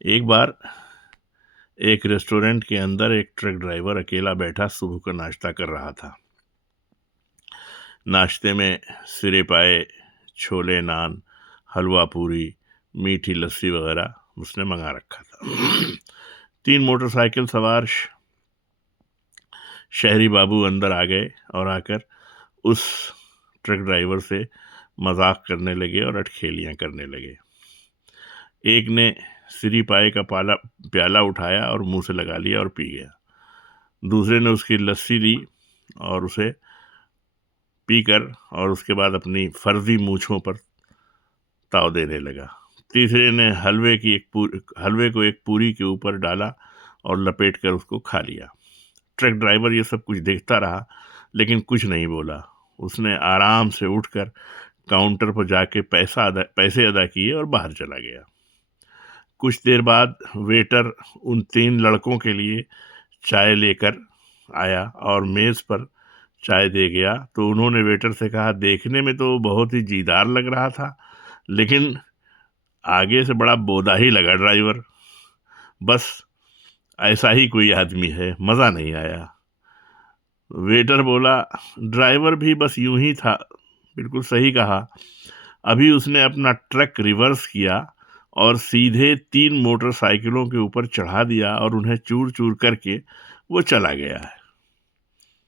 एक बार एक रेस्टोरेंट के अंदर एक ट्रक ड्राइवर अकेला बैठा सुबह का नाश्ता कर रहा था। नाश्ते में सिरे पाए, छोले नान, हलवा पूरी, मीठी लस्सी वगैरह उसने मंगा रखा था। 3 मोटरसाइकिल सवार शहरी बाबू अंदर आ गए और आकर उस ट्रक ड्राइवर से मजाक करने लगे और अटखेलियां करने लगे। एक ने सिरी पाए का प्याला उठाया और मुंह से लगा लिया और पी गया। दूसरे ने उसकी लस्सी ली और उसे पीकर और उसके बाद अपनी फर्जी मूंछों पर ताव देने लगा। तीसरे ने हलवे को एक पूरी के ऊपर डाला और लपेट कर उसको खा लिया। ट्रक ड्राइवर ये सब कुछ देखता रहा, लेकिन कुछ नहीं बोला। उसने आराम से उठकर काउंटर पर जाके पैसे अदा किए और बाहर चला गया। कुछ देर बाद वेटर उन 3 लड़कों के लिए चाय लेकर आया और मेज पर चाय दे गया तो उन्होंने वेटर से कहा, देखने में तो बहुत ही जीदार लग रहा था, लेकिन आगे से बड़ा बोदा ही लगा ड्राइवर। बस ऐसा ही कोई आदमी है, मज़ा नहीं आया। वेटर बोला, ड्राइवर भी बस यूं ही था। बिल्कुल सही कहा। अभी उसने अपना ट्रक रिवर्स किया और सीधे 3 मोटरसाइकिलों के ऊपर चढ़ा दिया और उन्हें चूर चूर करके वो चला गया है।